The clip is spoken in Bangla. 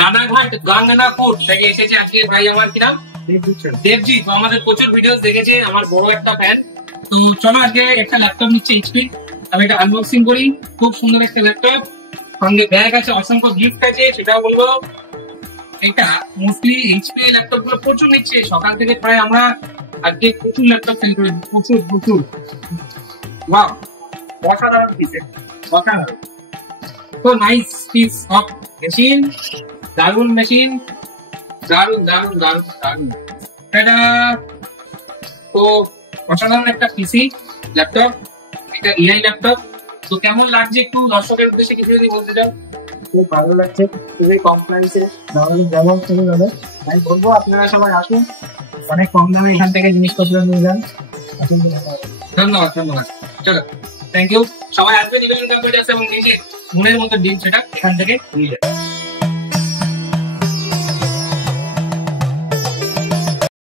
রানাঘাট গাঙ্গনাপুর থেকে এসেছে আজকে ভাই আমার কিনা দেবজিৎ। আমাদের প্রচুর ভিডিও দেখেছে, আমার বড় একটা ফ্যান। তো চলো আজকে একটা ল্যাপটপ নিচ্ছে এইচপি, আমি এটা আনবক্সিং করি। খুব সুন্দর একটা ল্যাপটপ, সঙ্গে ব্যাগ আছে, অসংখ্য গিফট আছে, সেটাও বলবো। এটা মোস্টলি এইচপি ল্যাপটপ গুলো প্রচুর নিচ্ছে, সকাল থেকে প্রায় আমরা আজকে প্রচুর ল্যাপটপ সেল করে প্রচুর প্রচুর। ওয়াও, অসাধারণ পিসে, অসাধারণ। তো নাইস পিস অফ মেশিন, দারুন মেশিন, দারুন দারুন দারুন দারুন। এটা তো অসাধারণ একটা পিসি ল্যাপটপ, এটা এআই ল্যাপটপ। তো কেমন লাগছে একটু দর্শকের উদ্দেশ্যে কিছু যদি বলতে চাও? খুব ভালো লাগছে, খুবই কম প্রাইসে যেমন খুবই ভালো। আমি বলবো আপনারা সবাই আসুন, অনেক কম দামে এখান থেকে জিনিসপত্র নিয়ে যান। ধন্যবাদ ধন্যবাদ। চলো, থ্যাংক ইউ। সবাই আসবে, এবং নিজের মনের মতো ডিল সেটা এখান থেকে নিয়ে যাবে।